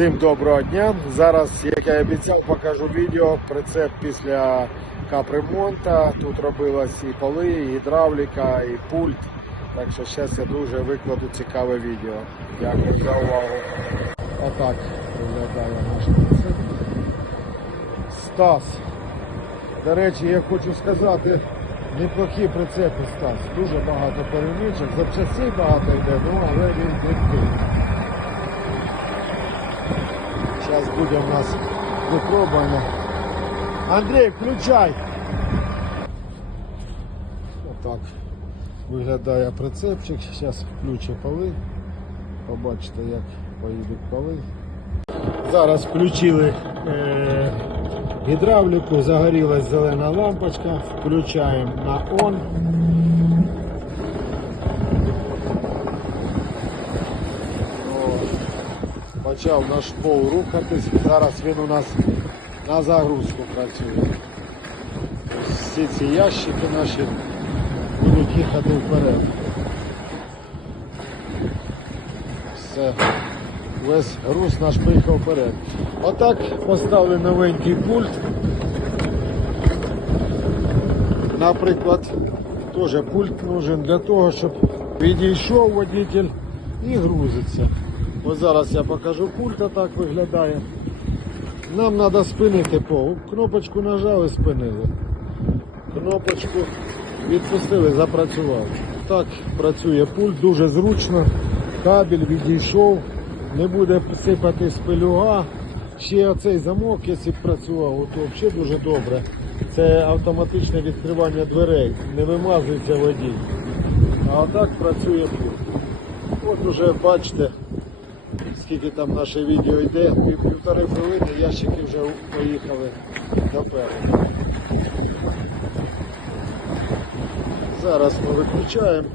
Всім доброго дня. Зараз, як я обіцяв, покажу відео. Прицеп після капремонта. Тут робилось і поли, і гідравліка, і пульт. Так що зараз я дуже викладу цікаве відео. Дякую за увагу. Отак виглядає наш прицеп. Стас. До речі, я хочу сказати, неплохі прицепи Стас. Дуже багато перемічок. Запчастей багато йде, ну але він кріпкий. Зараз буде у нас випробування. Андрій, включай! Отак виглядає прицепчик. Зараз включу поли. Побачите, як поїдуть поли. Зараз включили е, гідравліку, загорілась зелена лампочка, включаємо на он. Почав наш пол рухатись, зараз він у нас на загрузку працює. Всі ці ящики наші будуть їхати вперед. Все. Весь груз наш поїхав вперед. Отак поставили новенький пульт. Наприклад, теж пульт нужен для того, щоб відійшов водитель і грузиться. Ось зараз я покажу пульт, так виглядає. Нам треба спинити пол. Кнопочку нажали, спинили. Кнопочку відпустили, запрацював. Так працює пульт, дуже зручно. Кабель відійшов, не буде сипати з пилюга. Ще оцей замок, якщо б працював, то взагалі дуже добре. Це автоматичне відкривання дверей, не вимазується водій. А отак працює пульт. От уже бачите, скільки там наше відео йде, пів- півтори хвилини, ящики вже поїхали допереду. Зараз ми виключаємо.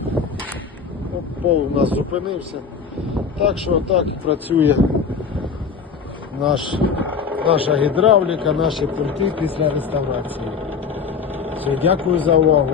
Пол у нас зупинився. Так що так працює наш, наша гідравліка, наші пульти після реставрації. Все, дякую за увагу.